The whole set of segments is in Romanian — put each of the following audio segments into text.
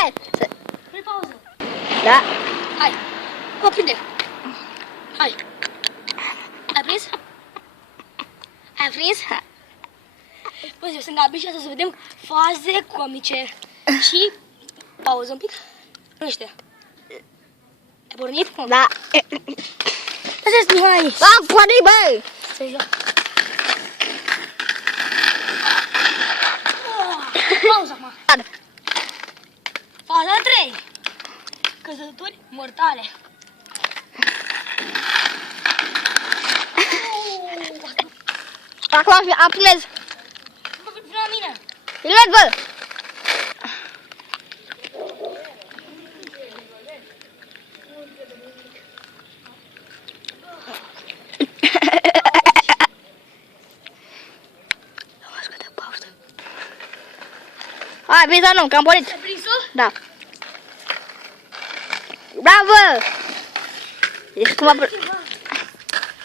Hai! Vrei pauză? Da. Hai. Mă prinde. Hai. Ai prins? Ai prins? Bă, eu sunt Gabi și astăzi să vedem faze comice. Și pauză un pic. Pornește. Ai pornit? Da. Asta-ți Mihai. Am pornit, băi! Stai jos. Pauză acum. Faza 3. Căzături mortale. Acum filmez. Bă, vino la mine. Filmez, bă! Hai, vezi, nu, că am pornit. Ai prins-o? Da. Bravo! Ești cum a...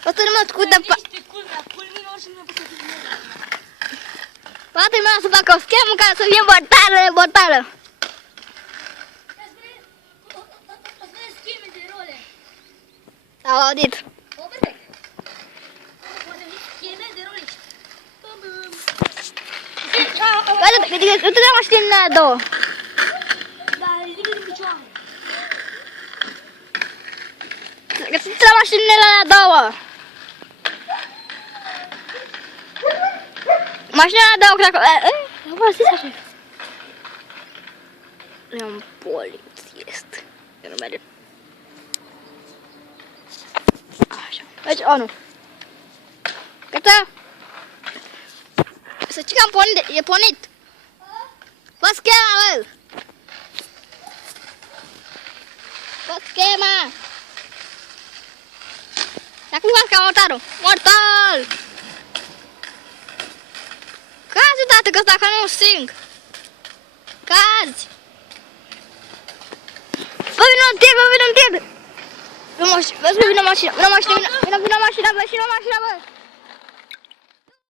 O să nu mă scută... Ești culmea, culminor și nu mi-a pus să filmez. Poate mea să facă o schemă ca să fie mortală. O să scheme de role. Am audit. O, perfect. O să zic scheme de role. Uite de mașinile alea două. Da, ridică din picioare. Găsiți la mașinile alea două. Mașinile alea două, cred că... Nu folosiți așa. E un polițist. Eu nu merge. Așa. Deci, nu. Gata? Să știi că am pornit, e pornit. Fă schema, bă! Fă schema! Dacă nu faci ca mortarul. Mortal! Cazi, tată, că dacă nu sting. Cazi! Bă, vină în tir, bă, vină în tir! Vino mașina, bă, vină mașina, bă, vină mașina, bă.